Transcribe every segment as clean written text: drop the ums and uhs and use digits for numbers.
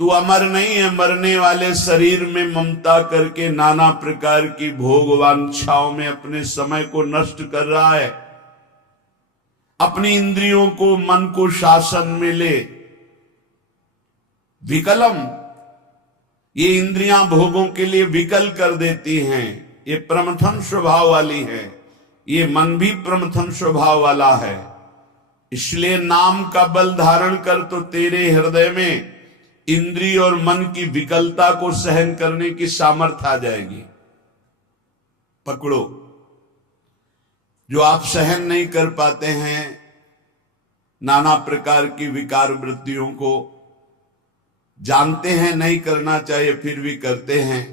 तू अमर नहीं है, मरने वाले शरीर में ममता करके नाना प्रकार की भोग वांछाओं में अपने समय को नष्ट कर रहा है। अपनी इंद्रियों को, मन को शासन में ले। विकलम, ये इंद्रियां भोगों के लिए विकल कर देती हैं। ये प्रमथन स्वभाव वाली है, ये मन भी प्रमथन स्वभाव वाला है। इसलिए नाम का बल धारण कर तो तेरे हृदय में इंद्रिय और मन की विकलता को सहन करने की सामर्थ्य आ जाएगी। पकड़ो, जो आप सहन नहीं कर पाते हैं नाना प्रकार की विकार वृत्तियों को, जानते हैं नहीं करना चाहिए फिर भी करते हैं।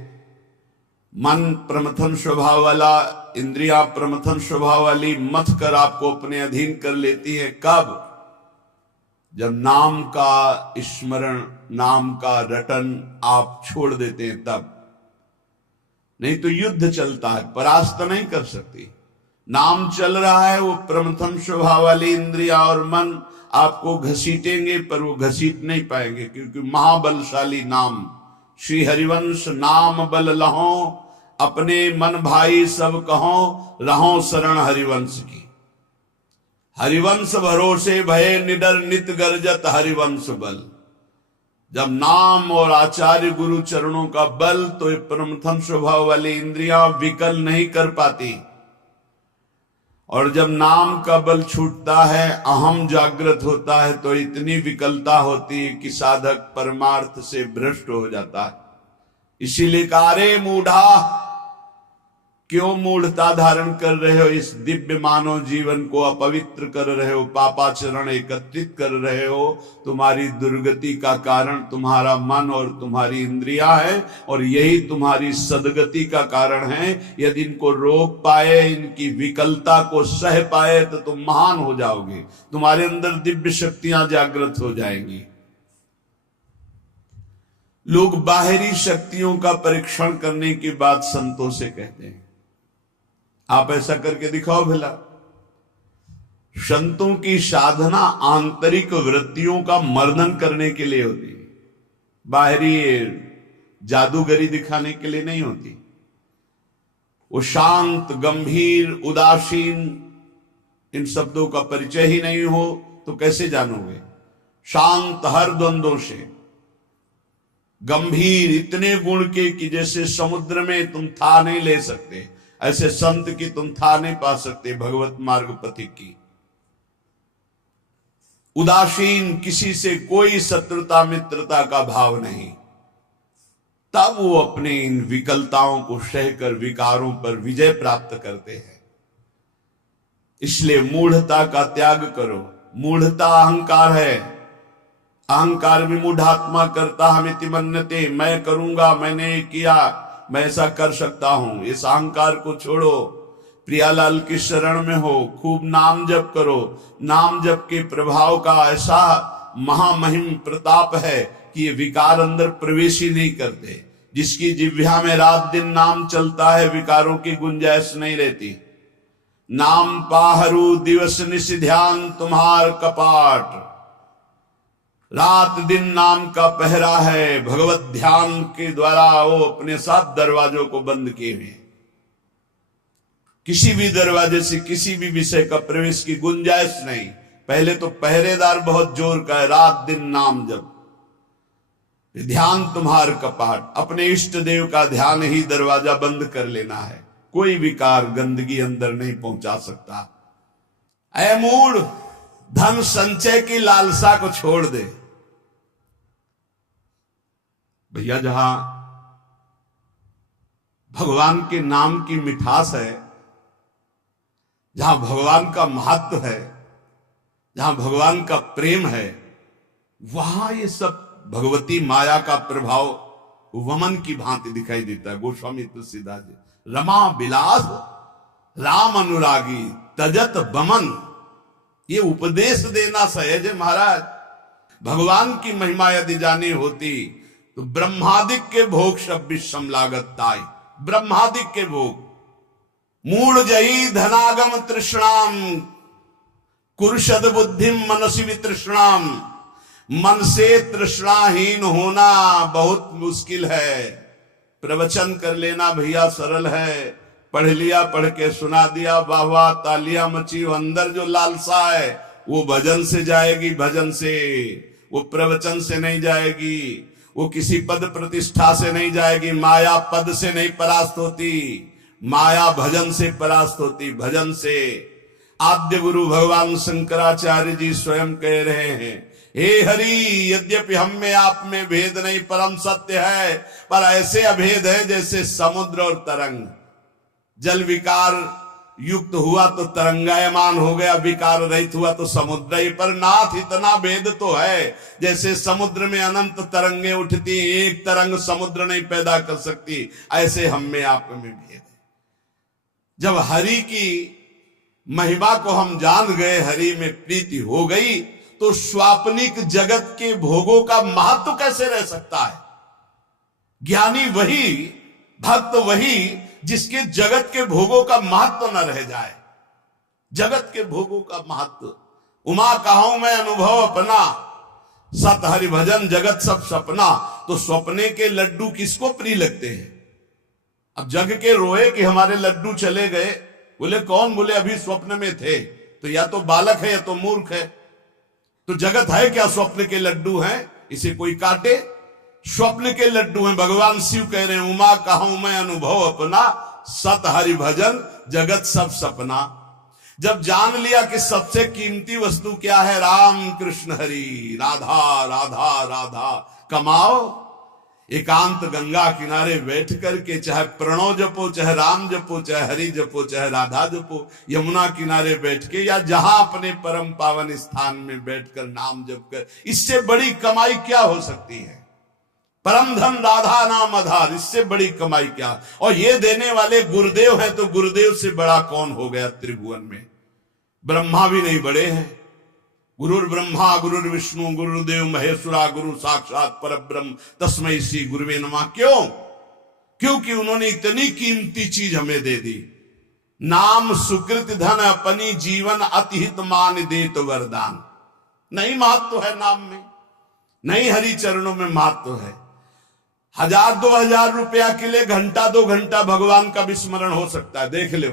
मन प्रमथन स्वभाव वाला, इंद्रिया प्रमथन स्वभाव वाली मथ कर आपको अपने अधीन कर लेती है। कब? जब नाम का स्मरण, नाम का रटन आप छोड़ देते हैं तब। नहीं तो युद्ध चलता है, परास्त नहीं कर सकती। नाम चल रहा है, वो प्रमथन स्वभाव वाली इंद्रिया और मन आपको घसीटेंगे, पर वो घसीट नहीं पाएंगे, क्योंकि महाबलशाली नाम। श्री हरिवंश नाम बल लहो, अपने मन भाई सब कहो, रहो शरण हरिवंश की। हरिवंश भरोसे भय निडर नित गर्जत हरिवंश बल। जब नाम और आचार्य गुरु चरणों का बल, तो ये प्रमथन स्वभाव वाली इंद्रियां विकल नहीं कर पाती। और जब नाम का बल छूटता है, अहम जागृत होता है, तो इतनी विकलता होती है कि साधक परमार्थ से भ्रष्ट हो जाता है। इसीलिए कारे मूढ़ा, क्यों मूढ़ता धारण कर रहे हो? इस दिव्य मानव जीवन को अपवित्र कर रहे हो, पापाचरण एकत्रित कर रहे हो। तुम्हारी दुर्गति का कारण तुम्हारा मन और तुम्हारी इंद्रियां है, और यही तुम्हारी सदगति का कारण है। यदि इनको रोक पाए, इनकी विकलता को सह पाए, तो तुम महान हो जाओगे। तुम्हारे अंदर दिव्य शक्तियां जागृत हो जाएंगी। लोग बाहरी शक्तियों का परीक्षण करने की बात संतों से कहते हैं। आप ऐसा करके दिखाओ भला। संतों की साधना आंतरिक वृत्तियों का मर्दन करने के लिए होती है, बाहरी जादूगरी दिखाने के लिए नहीं होती। वो शांत, गंभीर, उदासीन, इन शब्दों का परिचय ही नहीं हो तो कैसे जानोगे? शांत हर द्वंद्वों से, गंभीर इतने गुण के कि जैसे समुद्र में तुम था नहीं ले सकते, ऐसे संत की तुम था नहीं पा सकते भगवत मार्ग पथिक की। उदासीन, किसी से कोई शत्रुता मित्रता का भाव नहीं। तब वो अपने इन विकलताओं को सहकर विकारों पर विजय प्राप्त करते हैं। इसलिए मूढ़ता का त्याग करो। मूढ़ता अहंकार है। अहंकार विमूढ़ात्मा करता हमिति मन्यते, मैं करूंगा, मैंने किया, मैं ऐसा कर सकता हूं। इस अहंकार को छोड़ो, प्रियालाल की शरण में हो, खूब नाम जप करो। नाम जप के प्रभाव का ऐसा महामहिम प्रताप है कि ये विकार अंदर प्रवेश ही नहीं करते। जिसकी जिह्वा में रात दिन नाम चलता है, विकारों की गुंजाइश नहीं रहती। नाम पाहरू दिवस निश ध्यान तुम्हार कपाट, रात दिन नाम का पहरा है। भगवत ध्यान के द्वारा वो अपने 7 दरवाजों को बंद किए हुए। किसी भी दरवाजे से किसी भी विषय का प्रवेश की गुंजाइश नहीं। पहले तो पहरेदार बहुत जोर का है, रात दिन नाम जप। ध्यान तुम्हार कपाट, अपने इष्ट देव का ध्यान ही दरवाजा बंद कर लेना है। कोई विकार, गंदगी अंदर नहीं पहुंचा सकता। ऐ मूढ़, धन संचय की लालसा को छोड़ दे। भैया, जहां भगवान के नाम की मिठास है, जहां भगवान का महत्व है, जहां भगवान का प्रेम है, वहां ये सब भगवती माया का प्रभाव वमन की भांति दिखाई देता है। गोस्वामी तुलसीदास जी, रमा बिलास राम अनुरागी तजत बमन, ये उपदेश देना सहज है महाराज। भगवान की महिमा यदि जानी होती तो ब्रह्मादिक के भोग सब विषम लागत ताई। ब्रह्मादिक के भोग, मूढ़ जही धनागम तृष्णाम, कुरुषद बुद्धिम मनसी वितृष्णाम, मन से तृष्णाहीन होना बहुत मुश्किल है। प्रवचन कर लेना भैया सरल है, पढ़ लिया, पढ़ के सुना दिया, वाह वाह तालियां मची। अंदर जो लालसा है वो भजन से जाएगी, भजन से, वो प्रवचन से नहीं जाएगी, वो किसी पद प्रतिष्ठा से नहीं जाएगी। माया पद से नहीं परास्त होती, माया भजन से परास्त होती, भजन से। आद्य गुरु भगवान शंकराचार्य जी स्वयं कह रहे हैं, हे हरि, यद्यपि हम में आप में भेद नहीं परम सत्य है, पर ऐसे अभेद है जैसे समुद्र और तरंग। जल विकार युक्त हुआ तो तरंगायमान हो गया, विकार रहित हुआ तो समुद्र ही। पर नाथ इतना भेद तो है, जैसे समुद्र में अनंत तरंगे उठती, एक तरंग समुद्र नहीं पैदा कर सकती, ऐसे हम में आप में भेद है। जब हरि की महिमा को हम जान गए, हरि में प्रीति हो गई, तो स्वाप्निक जगत के भोगों का महत्व कैसे रह सकता है। ज्ञानी वही, भक्त वही जिसके जगत के भोगों का महत्व न रह जाए। जगत के भोगों का महत्व, उमा कहूं मैं अनुभव अपना, सत हरि भजन जगत सब सपना। तो स्वप्ने के लड्डू किसको प्रिय लगते हैं। अब जग के रोए कि हमारे लड्डू चले गए, बोले कौन, बोले अभी स्वप्न में थे। तो या तो बालक है या तो मूर्ख है। तो जगत है क्या, स्वप्न के लड्डू हैं, इसे कोई काटे। स्वप्न के लड्डू हैं। भगवान शिव कह रहे हैं, उमा कहूं मैं अनुभव अपना, सत हरि भजन जगत सब सपना। जब जान लिया कि सबसे कीमती वस्तु क्या है, राम कृष्ण हरि, राधा राधा राधा, कमाओ एकांत गंगा किनारे बैठ करके, चाहे प्रणव जपो, चाहे राम जपो, चाहे हरि जपो, चाहे राधा जपो, यमुना किनारे बैठ के या जहां अपने परम पावन स्थान में बैठकर नाम जप कर, इससे बड़ी कमाई क्या हो सकती है। परम धन राधा नाम आधार, इससे बड़ी कमाई क्या। और ये देने वाले गुरुदेव हैं, तो गुरुदेव से बड़ा कौन हो गया त्रिभुवन में। ब्रह्मा भी नहीं बड़े हैं। गुरुर ब्रह्मा गुरुर विष्णु गुरुदेव महेश्वरा, गुरु साक्षात परब्रह्म तस्मै श्री गुरुवे नमः। क्यों? क्योंकि उन्होंने इतनी कीमती चीज हमें दे दी। नाम सुकृत धन अपनी जीवन अतिहित मान दे तो वरदान। नहीं महत्व है नाम में, नहीं हरि चरणों में महत्व है। 1000-2000 रुपया के लिए घंटा 2 घंटा भगवान का विस्मरण हो सकता है, देख लो।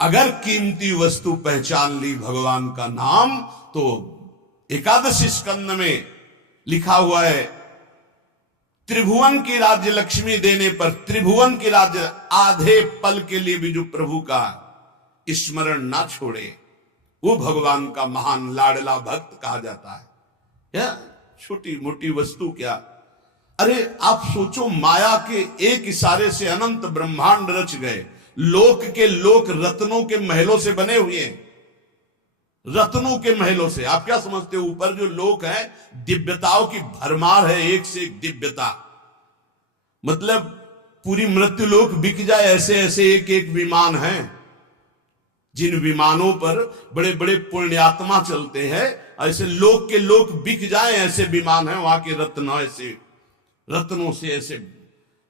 अगर कीमती वस्तु पहचान ली भगवान का नाम, तो एकादश स्कंद में लिखा हुआ है, त्रिभुवन की राज्य लक्ष्मी देने पर, त्रिभुवन की राज्य, आधे पल के लिए भी जो प्रभु का स्मरण ना छोड़े, वो भगवान का महान लाडला भक्त कहा जाता है। या छोटी मोटी वस्तु क्या। अरे आप सोचो, माया के एक इशारे से अनंत ब्रह्मांड रच गए। लोक के लोक रत्नों के महलों से बने हुए हैं, रत्नों के महलों से। आप क्या समझते हो, ऊपर जो लोक है दिव्यताओं की भरमार है, एक से एक दिव्यता। मतलब पूरी मृत्यु लोक बिक जाए, ऐसे ऐसे एक एक विमान है, जिन विमानों पर बड़े बड़े पुण्यात्मा चलते हैं। ऐसे लोक के लोक बिक जाए, ऐसे विमान है। वहां के रत्न ऐसे, रत्नों से ऐसे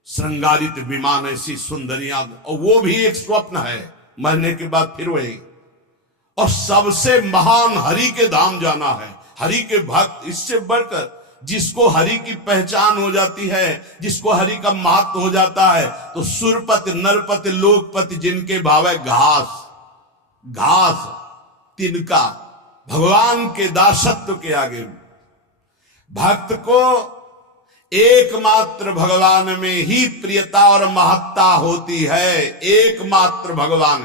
श्रृंगारित विमान, ऐसी सुंदरियां, और वो भी एक स्वप्न है, मरने के बाद फिर वही। और सबसे महान हरि के धाम जाना है, हरि के भक्त। इससे बढ़कर जिसको हरि की पहचान हो जाती है, जिसको हरि का महत्व हो जाता है, तो सुरपति नरपति लोकपति जिनके भाव है घास, घास तिनका, भगवान के दासत्व के आगे भक्त को एकमात्र भगवान में ही प्रियता और महत्ता होती है। एकमात्र भगवान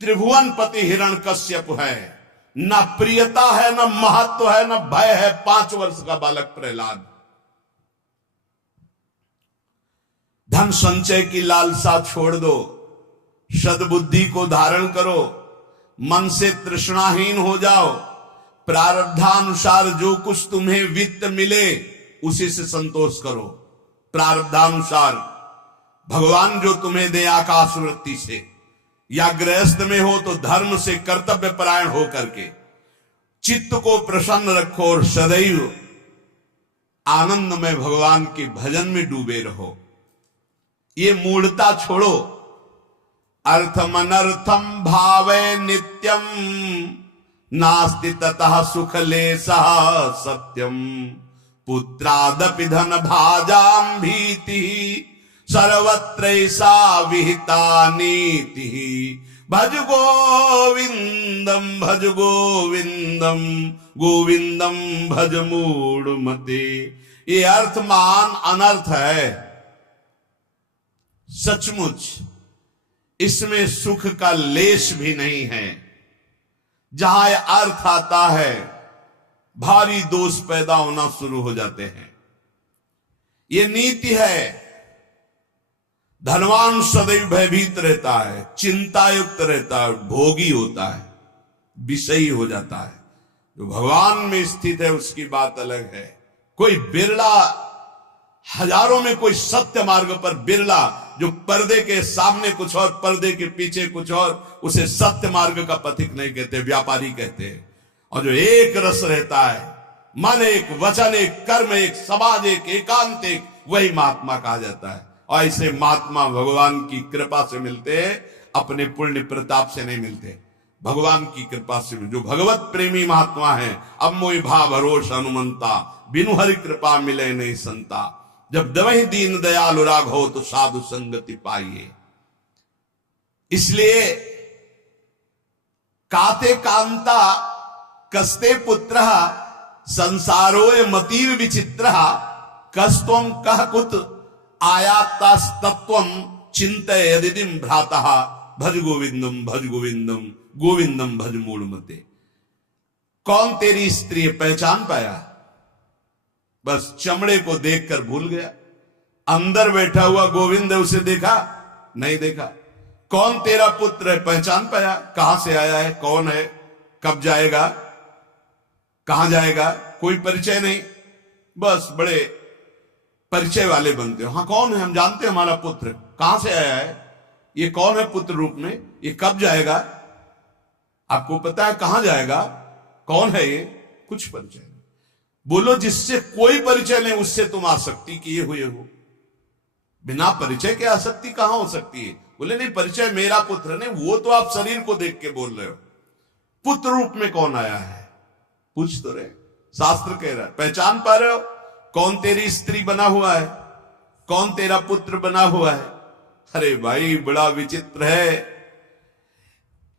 त्रिभुवन पति हिरण्यकश्यप है, न प्रियता है, न महत्व है, न भय है। 5 वर्ष का बालक प्रहलाद। धन संचय की लालसा छोड़ दो, सद्बुद्धि को धारण करो, मन से तृष्णाहीन हो जाओ, प्रारब्धानुसार जो कुछ तुम्हें वित्त मिले उसी से संतोष करो। प्रारब्धानुसार भगवान जो तुम्हें दे आकाश वृत्ति से, या गृहस्थ में हो तो धर्म से कर्तव्य परायण हो करके चित्त को प्रसन्न रखो और सदैव आनंद में भगवान के भजन में डूबे रहो। ये मूढ़ता छोड़ो। अर्थम अनर्थम भावे नित्यम नास्ति ततः सुख लेशः सत्यम पुत्रादपि धन भाजाम भीति सर्वत्रैषा विहिता नीति भज गोविंदम गोविंदम भज मूढ़मते। ये अर्थमान अनर्थ है। सचमुच इसमें सुख का लेश भी नहीं है। जहां अर्थ आता है भारी दोष पैदा होना शुरू हो जाते हैं। ये नीति है। धनवान सदैव भयभीत रहता है, चिंता युक्त रहता है, भोगी होता है, विषयी हो जाता है। जो भगवान में स्थित है उसकी बात अलग है। कोई बिरला, हजारों में कोई सत्य मार्ग पर बिरला जो पर्दे के सामने कुछ और पर्दे के पीछे कुछ और, उसे सत्य मार्ग का पथिक नहीं कहते, व्यापारी कहते हैं। और जो एक रस रहता है, मन एक, वचन एक, कर्म एक, समाज एक, एकांत एक, वही महात्मा कहा जाता है। और ऐसे महात्मा भगवान की कृपा से मिलते हैं, अपने पुण्य प्रताप से नहीं मिलते, भगवान की कृपा से। जो भगवत प्रेमी महात्मा है, अब मोहि भाव भरोस हनुमंता, बिनु हरि कृपा मिले नहीं संता। जब दवहि दीन दयाल राग हो तो साधु संगति पाइए। इसलिए काते कांता कस्ते पुत्र संसारोय मतीव विचित्र कस्तम कह कुत आयातस्तत्वम चिंतय यदिदिम भ्राता भज गोविंदम गोविंदम भज मूढ़मते। कौन तेरी स्त्री? पहचान पाया? बस चमड़े को देखकर भूल गया। अंदर बैठा हुआ गोविंद है, उसे देखा नहीं देखा। कौन तेरा पुत्र है? पहचान पाया? कहां से आया है, कौन है, कब जाएगा, कहां जाएगा, कोई परिचय नहीं। बस बड़े परिचय वाले बनते हो। हाँ, कौन है? हम जानते हैं हमारा पुत्र कहां से आया है, ये कौन है पुत्र रूप में, ये कब जाएगा, आपको पता है कहां जाएगा, कौन है ये, कुछ परिचय नहीं। बोलो जिससे कोई परिचय नहीं उससे तुम आसक्ति किए हुए हो। बिना परिचय के आसक्ति कहां हो सकती है? बोले नहीं, परिचय मेरा पुत्र नहीं, वो तो आप शरीर को देख के बोल रहे हो। पुत्र रूप में कौन आया है, पूछ तो रहे। शास्त्र कह रहा है, पहचान पा रहे हो? कौन तेरी स्त्री बना हुआ है, कौन तेरा पुत्र बना हुआ है? अरे भाई, बड़ा विचित्र है।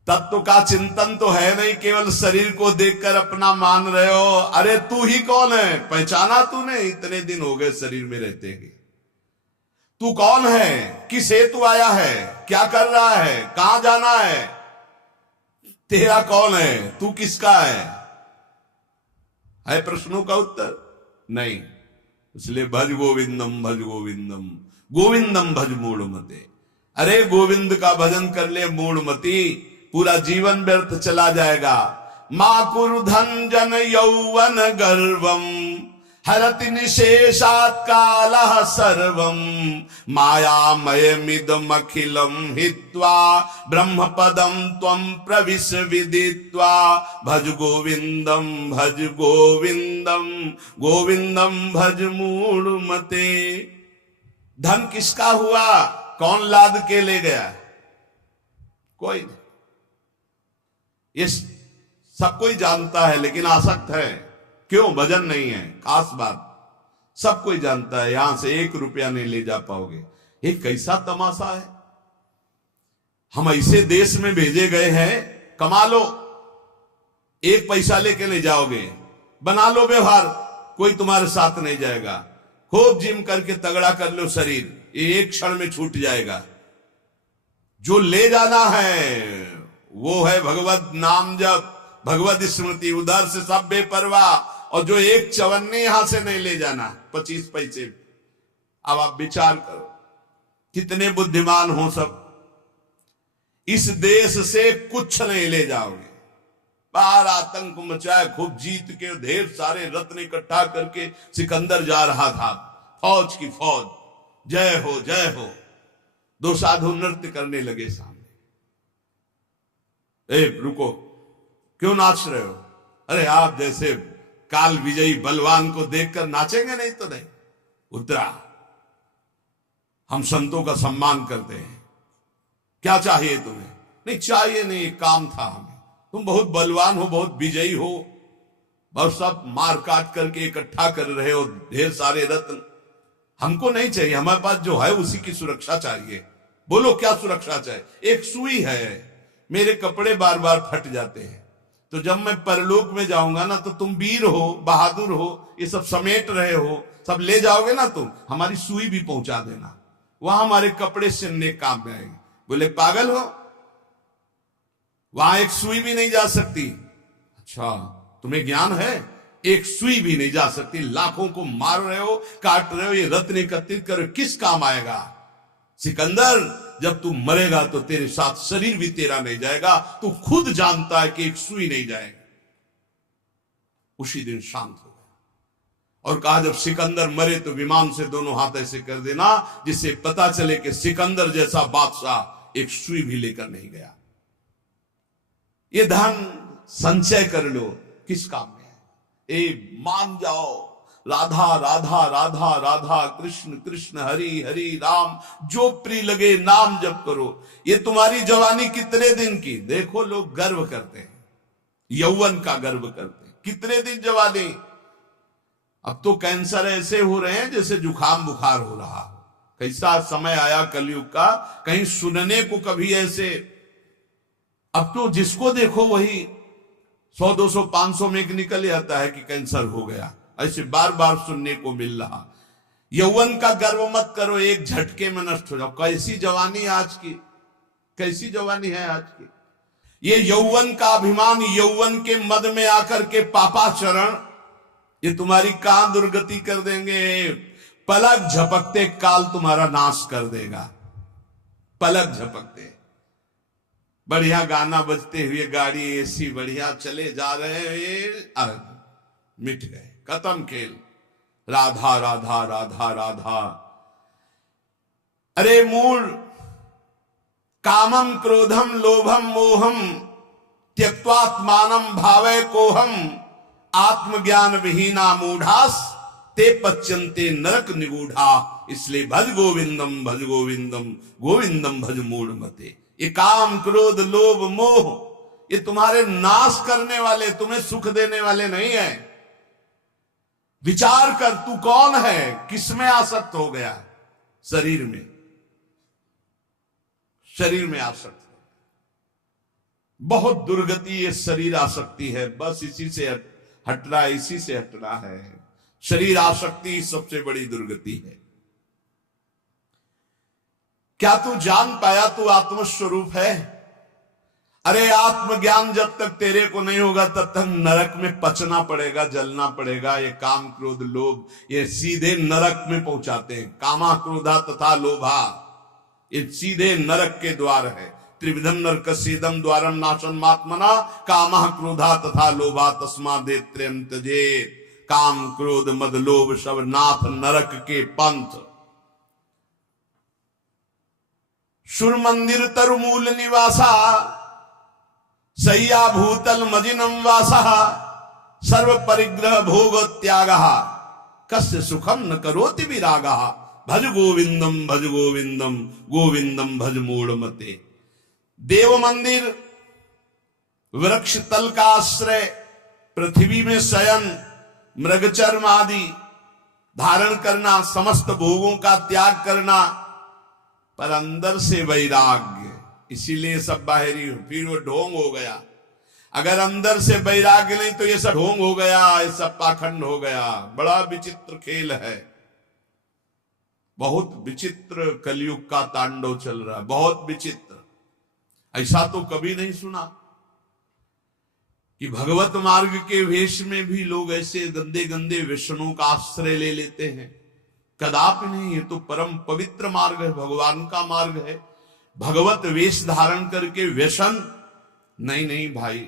तत्व का चिंतन तो है नहीं, केवल शरीर को देखकर अपना मान रहे हो। अरे तू ही कौन है, पहचाना तूने? इतने दिन हो गए शरीर में रहते हैं। तू कौन है, किस हेतु आया है, क्या कर रहा है, कहां जाना है, तेरा कौन है, तू किसका है प्रश्नों का उत्तर नहीं। इसलिए भज गोविंदम गोविंदम भज मूढ़मते। अरे गोविंद का भजन कर ले मूढ़मती, पूरा जीवन व्यर्थ चला जाएगा। मां कुरु धन जन यौवन गर्वम हरति निशेषात् कालः सर्वम मायामयमिदमखिलं हित्वा ब्रह्मपदं त्वं प्रविश विदित्वा भज गोविंदम भज मूढ़मते। धन किसका हुआ, कौन लाद के ले गया? कोई नहीं। ये सब कोई जानता है लेकिन आसक्त है। क्यों? भजन नहीं है, खास बात। सब कोई जानता है, यहां से 1 रुपया नहीं ले जा पाओगे। ये कैसा तमाशा है। हम ऐसे देश में भेजे गए हैं, कमा लो, 1 पैसा लेके नहीं जाओगे, बना लो व्यवहार, कोई तुम्हारे साथ नहीं जाएगा। खूब जिम करके तगड़ा कर लो शरीर, ये 1 क्षण में छूट जाएगा। जो ले जाना है वो है भगवत नाम जप, भगवत स्मृति, उधर से सब बेपरवाह। और जो 1 चवन्नी यहां से नहीं ले जाना, 25 पैसे। अब आप विचार करो कितने बुद्धिमान हो सब। इस देश से कुछ नहीं ले जाओगे। बाहर आतंक मचाए, खूब जीत के ढेर सारे रत्न इकट्ठा करके सिकंदर जा रहा था, फौज की फौज, जय हो जय हो। 2 साधु नृत्य करने लगे सामने। रुको, क्यों नाच रहे हो? अरे आप जैसे काल विजयी बलवान को देखकर नाचेंगे नहीं तो नहीं। उतरा, हम संतों का सम्मान करते हैं, क्या चाहिए तुम्हें? नहीं चाहिए नहीं, काम था हमें। तुम बहुत बलवान हो, बहुत विजयी हो, बहुत सब मार काट करके इकट्ठा कर रहे हो ढेर सारे रत्न। हमको नहीं चाहिए, हमारे पास जो है उसी की सुरक्षा चाहिए। बोलो क्या सुरक्षा चाहिए? एक सुई है, मेरे कपड़े बार बार फट जाते हैं, तो जब मैं परलोक में जाऊंगा ना, तो तुम वीर हो, बहादुर हो, ये सब समेट रहे हो, सब ले जाओगे ना, तुम हमारी सुई भी पहुंचा देना, वहां हमारे कपड़े सिलने काम में आएंगे। बोले पागल हो, वहां एक सुई भी नहीं जा सकती। अच्छा, तुम्हें ज्ञान है? एक सुई भी नहीं जा सकती, लाखों को मार रहे हो, काट रहे हो, ये रत्न एकत्रित कर किस काम आएगा? सिकंदर, जब तू मरेगा तो तेरे साथ शरीर भी तेरा नहीं जाएगा, तू खुद जानता है कि एक सुई नहीं जाएगी। उसी दिन शांत हो गया और कहा जब सिकंदर मरे तो विमान से दोनों हाथ ऐसे कर देना जिससे पता चले कि सिकंदर जैसा बादशाह एक सुई भी लेकर नहीं गया। ये धन संचय कर लो, किस काम में है? मान जाओ, राधा राधा राधा राधा, कृष्ण कृष्ण हरि हरि राम, जो प्रिय लगे नाम जप करो। ये तुम्हारी जवानी कितने दिन की? देखो लोग गर्व करते हैं, यौवन का गर्व करते हैं, कितने दिन जवानी। अब तो कैंसर ऐसे हो रहे हैं जैसे जुखाम बुखार हो रहा। कैसा समय आया कलयुग का, कहीं सुनने को कभी ऐसे। अब तो जिसको देखो वही 100 200 500 में एक निकल जाता है कि कैंसर हो गया, ऐसे बार बार सुनने को मिल रहा। यौवन का गर्व मत करो, एक झटके में नष्ट हो जाओ। कैसी जवानी आज की, कैसी जवानी है आज की। ये यौवन का अभिमान, यौवन के मद में आकर के पापाचरण, ये तुम्हारी कहां दुर्गति कर देंगे। पलक झपकते काल तुम्हारा नाश कर देगा, पलक झपकते। बढ़िया गाना बजते हुए गाड़ी एसी बढ़िया चले जा रहे हैं, मिट गए, खत्म खेल। राधा राधा राधा राधा। अरे मूल कामम क्रोधम लोभम मोहम त्यक्त्वात्मानं भावय कोहम आत्मज्ञान विहीना मूढ़ास ते पच्यन्ते नरक निगूढ़ा। इसलिए भज गोविंदम भज गोविंदम गोविंदम भज मूढ़ मते। ये काम क्रोध लोभ मोह ये तुम्हारे नाश करने वाले, तुम्हें सुख देने वाले नहीं है। विचार कर, तू कौन है, किसमें आसक्त हो गया? शरीर में, शरीर में आसक्त। बहुत दुर्गति ये शरीर आसक्ति है, बस इसी से हटना, इसी से हटना है। शरीर आसक्ति सबसे बड़ी दुर्गति है। क्या तू जान पाया तू आत्मस्वरूप है? अरे आत्मज्ञान जब तक तेरे को नहीं होगा तब तक नरक में पचना पड़ेगा, जलना पड़ेगा। ये काम क्रोध लोभ ये सीधे नरक में पहुंचाते हैं। कामा क्रोधा तथा लोभा ये सीधे नरक के द्वार है। त्रिविधम नरकस्येदम द्वारम नाशनमात्मना कामा क्रोधा तथा लोभा तस्मादेत्रयं त्यजेत्। काम क्रोध मद लोभ सब नाथ नरक के पंथ। सुर मंदिर तरुमूल निवासा सय्या भूतल मजिनम वासा सर्व परिग्रह भोग त्याग कस्य सुखम न करोति विरागा। भज गोविंदम भज गोविंदम गोविंदम भज मूढ़ मते। देव मंदिर वृक्ष तल का आश्रय, पृथ्वी में शयन, मृगचर्म आदि धारण करना, समस्त भोगों का त्याग करना, पर अंदर से वैराग्य। इसीलिए सब बाहरी, फिर वो ढोंग हो गया। अगर अंदर से वैराग्य नहीं तो ये सब ढोंग हो गया, ये सब पाखंड हो गया। बड़ा विचित्र खेल है, बहुत विचित्र कलयुग का तांडव चल रहा है, बहुत विचित्र। ऐसा तो कभी नहीं सुना कि भगवत मार्ग के वेश में भी लोग ऐसे गंदे गंदे व्यसनों का आश्रय ले लेते हैं। कदापि नहीं, ये तो परम पवित्र मार्ग है, भगवान का मार्ग है। भगवत वेश धारण करके व्यसन नहीं, नहीं भाई।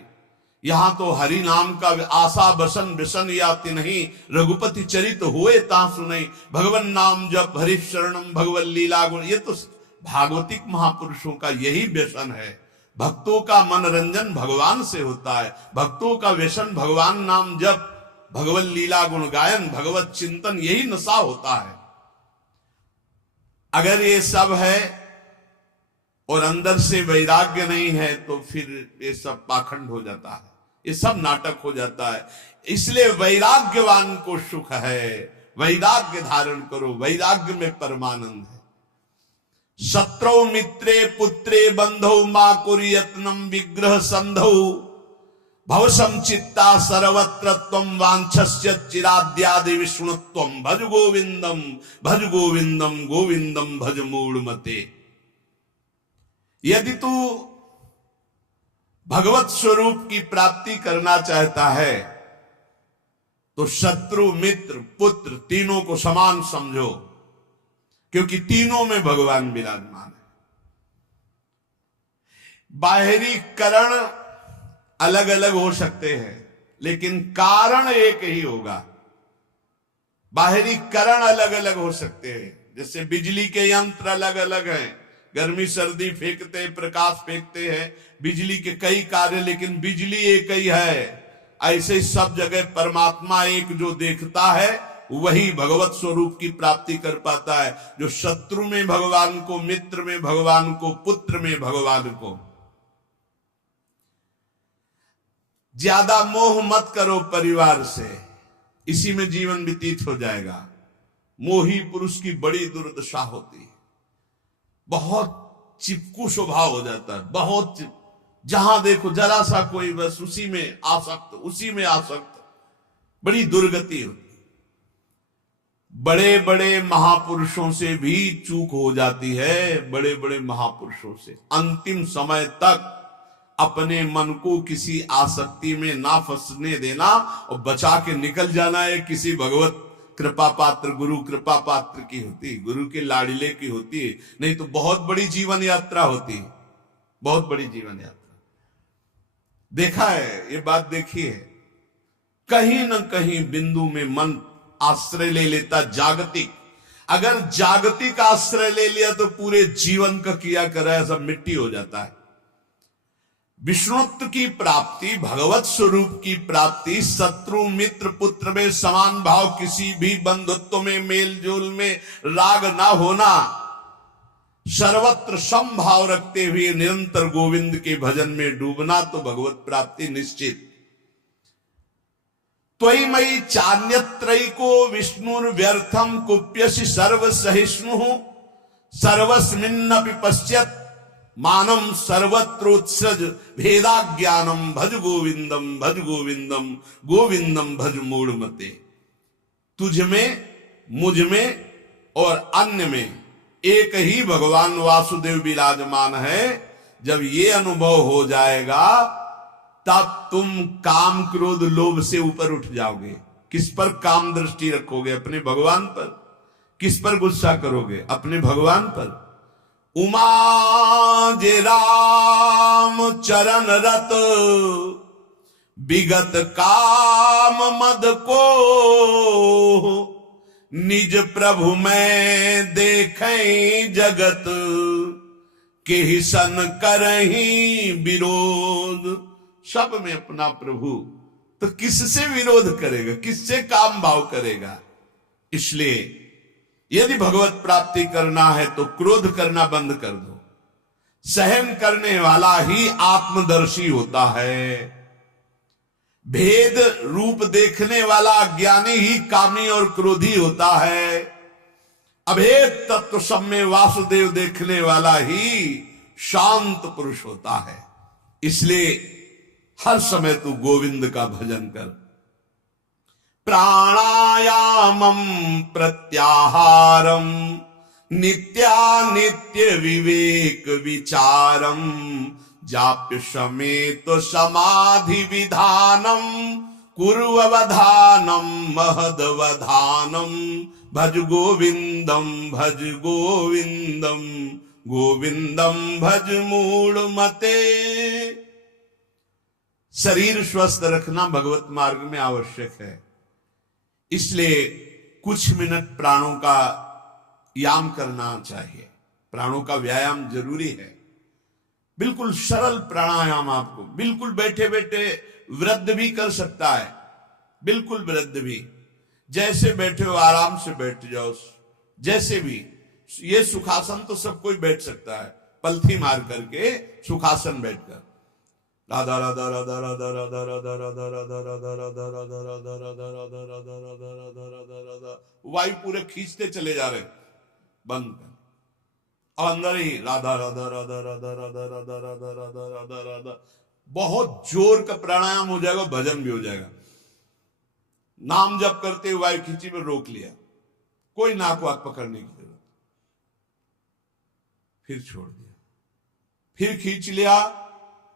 यहां तो हरि नाम का आशा बसन व्यसन याति नहीं। रघुपति चरित हुए ता सुनई, भगवन नाम जप हरि शरणम भगवत लीला गुण। ये तो भागवतिक महापुरुषों का यही व्यसन है। भक्तों का मनोरंजन भगवान से होता है, भक्तों का व्यसन भगवान नाम जप, भगवत लीला गुण गायन, भगवत चिंतन, यही नशा होता है। अगर ये सब है और अंदर से वैराग्य नहीं है तो फिर ये सब पाखंड हो जाता है, ये सब नाटक हो जाता है। इसलिए वैराग्यवान को सुख है, वैराग्य धारण करो, वैराग्य में परमानंद है। शत्रौ मित्रे पुत्रे बंधौ मां कुर्यत्नम विग्रह संधौ भव संचित्ता सर्वत्र त्वं वांछस्य चिराद्यादि विष्णुत्वं भज गोविंदम भज गोविंदम गोविंदम भज मूढ़मते। यदि तू भगवत स्वरूप की प्राप्ति करना चाहता है तो शत्रु मित्र पुत्र तीनों को समान समझो, क्योंकि तीनों में भगवान विराजमान है। बाहरी करण अलग अलग हो सकते हैं लेकिन कारण एक ही होगा। बाहरी करण अलग अलग हो सकते हैं, जैसे बिजली के यंत्र अलग अलग हैं, गर्मी सर्दी फेंकते हैं, प्रकाश फेंकते हैं, बिजली के कई कार्य, लेकिन बिजली एक ही है। ऐसे ही सब जगह परमात्मा एक जो देखता है वही भगवत स्वरूप की प्राप्ति कर पाता है। जो शत्रु में भगवान को, मित्र में भगवान को, पुत्र में भगवान को। ज्यादा मोह मत करो परिवार से, इसी में जीवन व्यतीत हो जाएगा। मोही पुरुष की बड़ी दुर्दशा होती है, बहुत चिपकू स्वभाव हो जाता है, बहुत जहां देखो जरा सा कोई बस उसी में आसक्त, उसी में आसक्त, बड़ी दुर्गति होती। बड़े बड़े महापुरुषों से भी चूक हो जाती है, बड़े बड़े महापुरुषों से। अंतिम समय तक अपने मन को किसी आसक्ति में ना फंसने देना और बचा के निकल जाना है। किसी भगवत कृपा पात्र, गुरु कृपा पात्र की होती, गुरु के लाड़िले की होती है, नहीं तो बहुत बड़ी जीवन यात्रा होती है, बहुत बड़ी जीवन यात्रा। देखा है, ये बात देखी है, कहीं न कहीं बिंदु में मन आश्रय ले लेता जागतिक। अगर जागतिक आश्रय ले लिया तो पूरे जीवन का किया करा सब मिट्टी हो जाता है। विष्णुत्व की प्राप्ति, भगवत स्वरूप की प्राप्ति, शत्रु मित्र पुत्र में समान भाव, किसी भी बंधुत्व में, मेल जोल में राग ना होना, सर्वत्र समभाव रखते हुए निरंतर गोविंद के भजन में डूबना, तो भगवत प्राप्ति निश्चित। त्वयि मयि चान्यत्रैको विष्णुर्व्यर्थम कुप्यसि सर्वसहिष्णु सर्वस्मिन्नपि पश्यत् मानम सर्वत्रोत्सृज भेदाज्ञानम भज गोविंदम भज गोविंदम गोविंदम भज मूढ़मते। तुझ में, मुझ में और अन्य में एक ही भगवान वासुदेव विराजमान है। जब ये अनुभव हो जाएगा तब तुम काम क्रोध लोभ से ऊपर उठ जाओगे। किस पर काम दृष्टि रखोगे? अपने भगवान पर। किस पर गुस्सा करोगे? अपने भगवान पर। उमा जे राम चरण रत विगत काम मद को निज प्रभु में देखें जगत के ही सन करही विरोध। सब में अपना प्रभु, तो किससे विरोध करेगा? किससे काम भाव करेगा? इसलिए यदि भगवत प्राप्ति करना है तो क्रोध करना बंद कर दो। सहन करने वाला ही आत्मदर्शी होता है। भेद रूप देखने वाला अज्ञानी ही कामी और क्रोधी होता है। अभेद तत्व सब में वासुदेव देखने वाला ही शांत पुरुष होता है। इसलिए हर समय तू गोविंद का भजन कर। प्राणायामम प्रत्याहारम नित्यानित्य विवेक विचारम जाप्य समेत समाधि विधानम कुर्ववधानम महदवधानम भज गोविंदम भज गोविंदम गोविंदम भज मूढ़मते। शरीर स्वस्थ रखना भगवत मार्ग में आवश्यक है। इसलिए कुछ मिनट प्राणों का याम करना चाहिए। प्राणों का व्यायाम जरूरी है। बिल्कुल सरल प्राणायाम, आपको बिल्कुल बैठे बैठे वृद्ध भी कर सकता है। बिल्कुल वृद्ध भी, जैसे बैठे हो आराम से बैठ जाओ। जैसे भी, ये सुखासन तो सब कोई बैठ सकता है। पलथी मार करके सुखासन बैठकर राधा राधा राधा राधा राधा राधा राधा राधा राधा राधा राधा राधा राधा राधा राधा राधा राधा राधा राधा वायु पूरे खींचते चले जा रहे, बंद कर, और अंदर ही राधा राधा राधा राधा राधा राधा राधा राधा राधा राधा, बहुत जोर का प्राणायाम हो जाएगा, भजन भी हो जाएगा। नाम जप करते हुए वायु खींची में रोक लिया, कोई नाक वाक पकड़ने की जरूरत, फिर छोड़ दिया, फिर खींच लिया,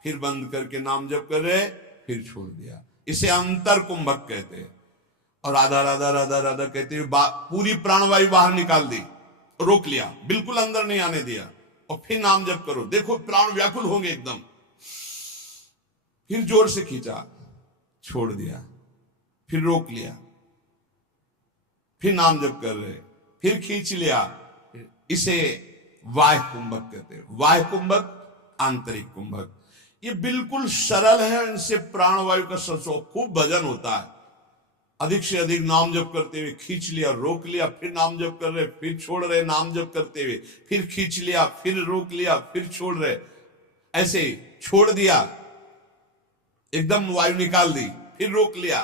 फिर बंद करके नाम जप कर रहे, फिर छोड़ दिया। इसे अंतर कुंभक कहते हैं। और राधा राधा राधा राधा कहते हुए पूरी प्राणवायु बाहर निकाल दी, रोक लिया, बिल्कुल अंदर नहीं आने दिया, और फिर नाम जप करो, देखो प्राण व्याकुल होंगे एकदम। फिर जोर से खींचा, छोड़ दिया, फिर रोक लिया, फिर नाम जप कर रहे, फिर खींच लिया। इसे वाह्य कुंभक कहते हैं। वाह्य कुंभक, आंतरिक कुंभक, ये बिल्कुल सरल है। इनसे प्राणवायु का खूब भजन होता है। अधिक से अधिक नाम जप करते हुए खींच लिया, रोक लिया, फिर नाम जप कर रहे, फिर छोड़ रहे, नाम जप करते हुए फिर खींच लिया, फिर रोक लिया, फिर छोड़ रहे, ऐसे छोड़ दिया, एकदम वायु निकाल दी, फिर रोक लिया,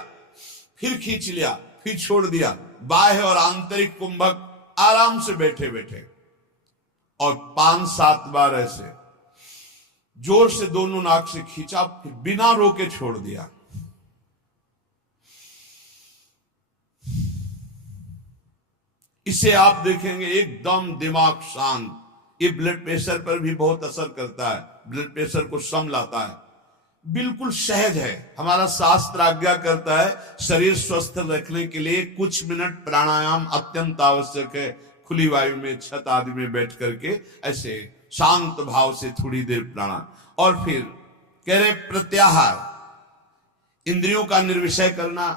फिर खींच लिया, फिर छोड़ दिया। बाह्य और आंतरिक कुंभक आराम से बैठे बैठे, और 5-7 बार ऐसे जोर से दोनों नाक से खींचा, फिर बिना रोके छोड़ दिया। इसे आप देखेंगे एकदम दिमाग शांत। ये ब्लड प्रेशर पर भी बहुत असर करता है, ब्लड प्रेशर को सम लाता है, बिल्कुल सहज है। हमारा शास्त्र आज्ञा करता है शरीर स्वस्थ रखने के लिए कुछ मिनट प्राणायाम अत्यंत आवश्यक है। खुली वायु में, छत आदि में बैठ करके ऐसे शांत भाव से थोड़ी देर प्राणायाम, और फिर कह रहे प्रत्याहार, इंद्रियों का निर्विषय करना।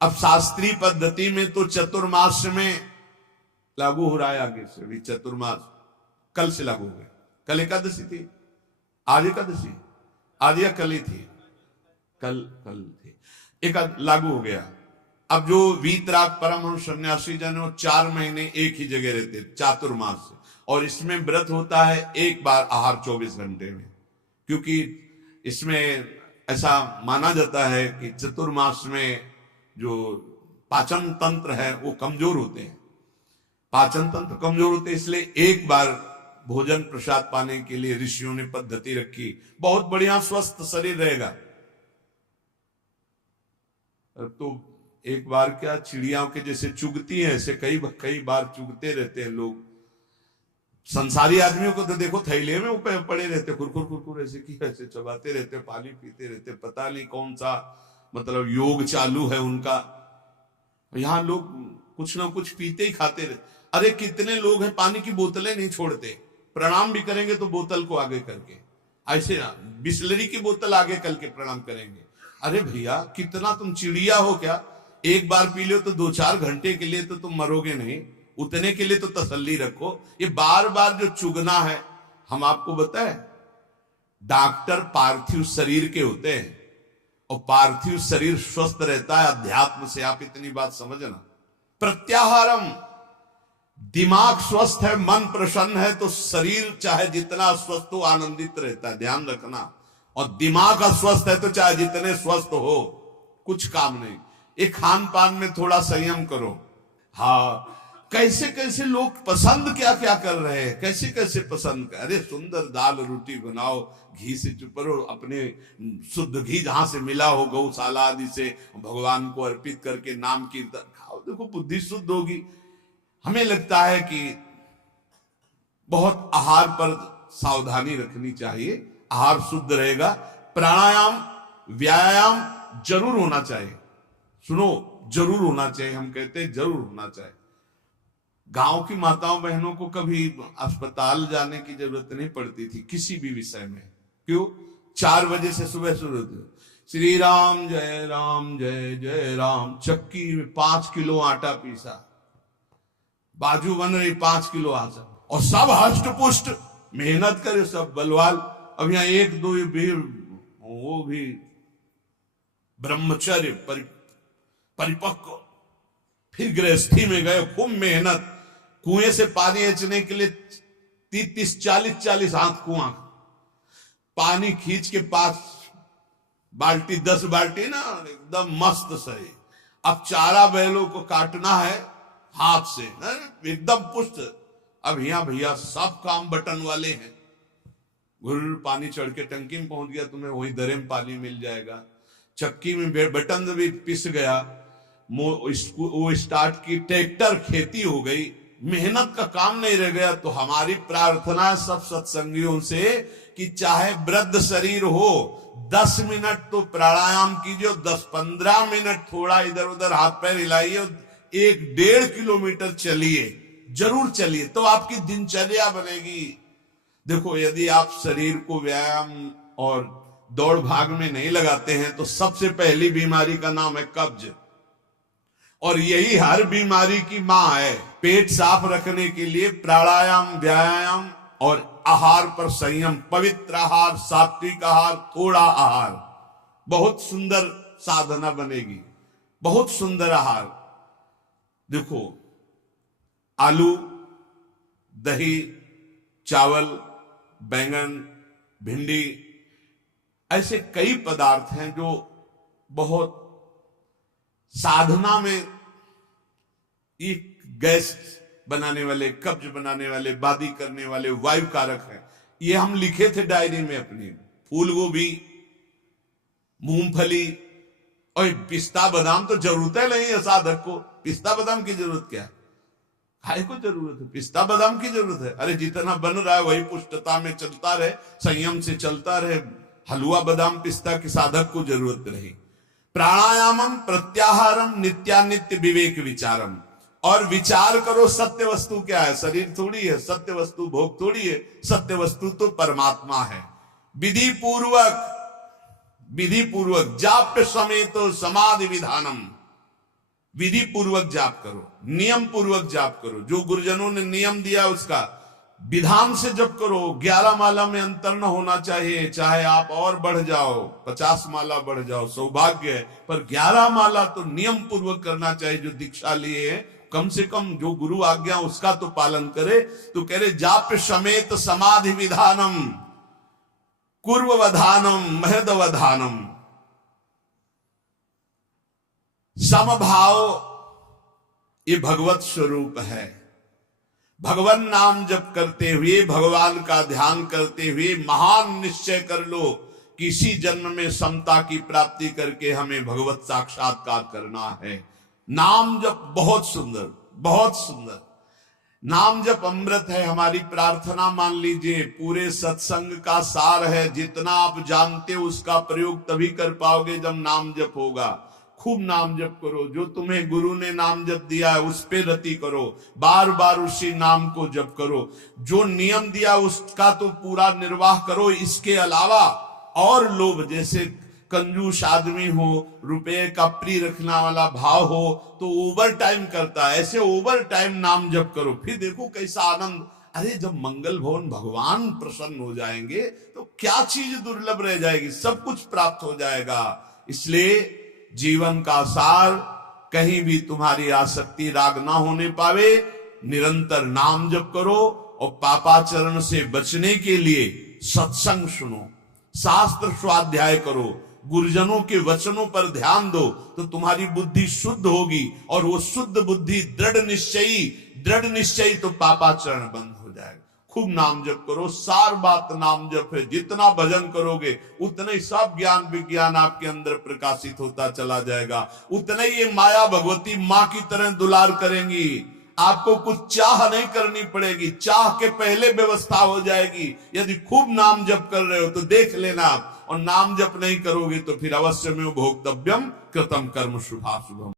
अब शास्त्रीय पद्धति में तो चतुर्मास में लागू हो रहा है, आगे से भी चतुर्मास कल से लागू हो गया। कल एकादशी थी, आज एकादशी, आज या कल ही थी, कल थी, एक लागू हो गया। अब जो वीतराग परमहंस सन्यासी जन वो 4 महीने एक ही जगह रहते चातुर्मास से, और इसमें व्रत होता है एक बार आहार 24 घंटे में, क्योंकि इसमें ऐसा माना जाता है कि चतुर्मास में जो पाचन तंत्र है वो कमजोर होते हैं, पाचन तंत्र कमजोर होते हैं, इसलिए एक बार भोजन प्रसाद पाने के लिए ऋषियों ने पद्धति रखी। बहुत बढ़िया स्वस्थ शरीर रहेगा। तो एक बार क्या, चिड़ियाओं के जैसे चुगती हैं, ऐसे कई बार चुगते रहते हैं लोग। संसारी आदमियों को तो देखो थैले में ऊपर पड़े रहते, कुरकुर ऐसे की ऐसे चबाते रहते, पानी पीते रहते, पता नहीं कौन सा मतलब योग चालू है उनका। यहां लोग कुछ ना कुछ पीते ही खाते रहते। अरे कितने लोग हैं पानी की बोतलें नहीं छोड़ते, प्रणाम भी करेंगे तो बोतल को आगे करके, ऐसे ना बिस्लरी की बोतल आगे करके प्रणाम करेंगे। अरे भैया कितना तुम चिड़िया हो क्या, एक बार पी लो तो 2-4 घंटे के लिए तो तुम मरोगे नहीं, उतने के लिए तो तसल्ली रखो। ये बार बार जो चुगना है, हम आपको बताएं डॉक्टर पार्थिव शरीर के होते हैं, और पार्थिव शरीर स्वस्थ रहता है अध्यात्म से। आप इतनी बात समझना। प्रत्याहारम, दिमाग स्वस्थ है, मन प्रसन्न है, तो शरीर चाहे जितना स्वस्थ हो आनंदित रहता है, ध्यान रखना। और दिमाग अस्वस्थ है तो चाहे जितने स्वस्थ हो कुछ काम नहीं। एक खान पान में थोड़ा संयम करो। हाँ, कैसे कैसे लोग पसंद क्या क्या कर रहे हैं, कैसे कैसे पसंद कर। अरे सुंदर दाल रोटी बनाओ, घी से चुपरो, अपने शुद्ध घी जहां से मिला हो गौशाला आदि से, भगवान को अर्पित करके नाम कीर्तन खाओ, देखो बुद्धि शुद्ध होगी। हमें लगता है कि बहुत आहार पर सावधानी रखनी चाहिए, आहार शुद्ध रहेगा। प्राणायाम व्यायाम जरूर होना चाहिए, सुनो जरूर होना चाहिए, हम कहते हैं जरूर होना चाहिए। गांव की माताओं बहनों को कभी अस्पताल जाने की जरूरत नहीं पड़ती थी किसी भी विषय में। क्यों? 4 बजे से सुबह शुरू होती, श्री राम जय जय राम, चक्की में 5 किलो आटा पीसा, बाजू बन रही 5 किलो आटा, और सब हष्ट पुष्ट मेहनत करे, सब बलवाल। अब यहाँ 1-2 भी, वो भी ब्रह्मचर्य परिपक्व, फिर गृहस्थी में गए, खूब मेहनत, कुएं से पानी ऐचने के लिए 30 40 आंख कुआं, पानी खींच के 5 बाल्टी 10 बाल्टी ना, एकदम मस्त सही। अब चारा बैलों को काटना है हाथ से एकदम पुष्ट। अब यहाँ भैया सब काम बटन वाले हैं, घुर पानी चढ़ के टंकी में पहुंच गया, तुम्हें वहीं दरे में पानी मिल जाएगा। चक्की में बटन भी पिस गया, वो स्टार्ट की, ट्रैक्टर खेती हो गई, मेहनत का काम नहीं रह गया। तो हमारी प्रार्थना है सब सत्संगियों से कि चाहे वृद्ध शरीर हो, 10 मिनट तो प्राणायाम कीजिए, 10-15 मिनट थोड़ा इधर उधर हाथ पैर हिलाइए, 1-1.5 किलोमीटर चलिए, जरूर चलिए, तो आपकी दिनचर्या बनेगी। देखो, यदि आप शरीर को व्यायाम और दौड़ भाग में नहीं लगाते हैं तो सबसे पहली बीमारी का नाम है कब्ज, और यही हर बीमारी की मां है। पेट साफ रखने के लिए प्राणायाम, व्यायाम और आहार पर संयम, पवित्र आहार, सात्विक आहार, थोड़ा आहार, बहुत सुंदर साधना बनेगी, बहुत सुंदर आहार। देखो, आलू, दही, चावल, बैंगन, भिंडी, ऐसे कई पदार्थ हैं जो बहुत साधना में एक गैस बनाने वाले, कब्ज बनाने वाले, बादी करने वाले, वायु कारक हैं। ये हम लिखे थे डायरी में अपनी। फूल गोभी, मूंगफली और पिस्ता बादाम तो जरूरत है नहीं है साधक को। पिस्ता बादाम की जरूरत क्या है? खाए को जरूरत है, पिस्ता बादाम की जरूरत है। अरे जितना बन रहा है वही पुष्टता में चलता रहे, संयम से चलता रहे। हलवा बादाम पिस्ता की साधक को जरूरत नहीं। प्राणायामम प्रत्याहारम नित्यानित्य विवेक विचारम, और विचार करो सत्य वस्तु क्या है। शरीर थोड़ी है, सत्य वस्तु भोग थोड़ी है, सत्य वस्तु तो परमात्मा है। विधि पूर्वक जाप्य समेत समाधि विधानम, विधि पूर्वक जाप करो, नियम पूर्वक जाप करो। जो गुरुजनों ने नियम दिया उसका विधान से जप करो। 11 माला में अंतर न होना चाहिए, चाहे आप और बढ़ जाओ, 50 माला बढ़ जाओ, सौभाग्य है, पर 11 माला तो नियम पूर्वक करना चाहिए। जो दीक्षा लिए है कम से कम जो गुरु आज्ञा उसका तो पालन करे। तो कह रहे जाप्य समेत समाधि विधानम, कुर्ववधानम, महदवधानम, समभाव, ये भगवत स्वरूप है। भगवान नाम जप करते हुए, भगवान का ध्यान करते हुए महान निश्चय कर लो कि इसी जन्म में समता की प्राप्ति करके हमें भगवत साक्षात्कार करना है। नाम जप बहुत सुंदर, बहुत सुंदर। नाम जप अमृत है। हमारी प्रार्थना मान लीजिए पूरे सत्संग का सार है। जितना आप जानते हो उसका प्रयोग तभी कर पाओगे जब नाम जप होगा। खूब नाम जप करो। जो तुम्हें गुरु ने नाम जप दिया है उस पे रति करो, बार बार उसी नाम को जप करो। जो नियम दिया उसका तो पूरा निर्वाह करो। इसके अलावा और लोभ, जैसे कंजूस आदमी हो, रुपए का प्रिय रखना वाला भाव हो तो ओवर टाइम करता है, ऐसे ओवर टाइम नाम जप करो। फिर देखो कैसा आनंद। अरे जब मंगल भवन भगवान प्रसन्न हो जाएंगे तो क्या चीज दुर्लभ रह जाएगी, सब कुछ प्राप्त हो जाएगा। इसलिए जीवन का सार, कहीं भी तुम्हारी आसक्ति राग ना होने पावे, निरंतर नाम जप करो। और पापाचरण से बचने के लिए सत्संग सुनो, शास्त्र स्वाध्याय करो, गुरुजनों के वचनों पर ध्यान दो, तो तुम्हारी बुद्धि शुद्ध होगी। और वो शुद्ध बुद्धि दृढ़ निश्चयी तो पापाचरण बंद हो जाएगा। खूब नाम जप करो। सार बात नाम जप है। जितना भजन करोगे उतना ही सब ज्ञान विज्ञान आपके अंदर प्रकाशित होता चला जाएगा। उतना ही ये माया भगवती माँ की तरह दुलार करेंगी। आपको कुछ चाह नहीं करनी पड़ेगी, चाह के पहले व्यवस्था हो जाएगी। यदि खूब नाम जप कर रहे हो तो देख लेना आप, और नाम जप नहीं करोगे तो फिर अवश्य में भोक्तव्यम कृतम कर्म शुभाशुभम।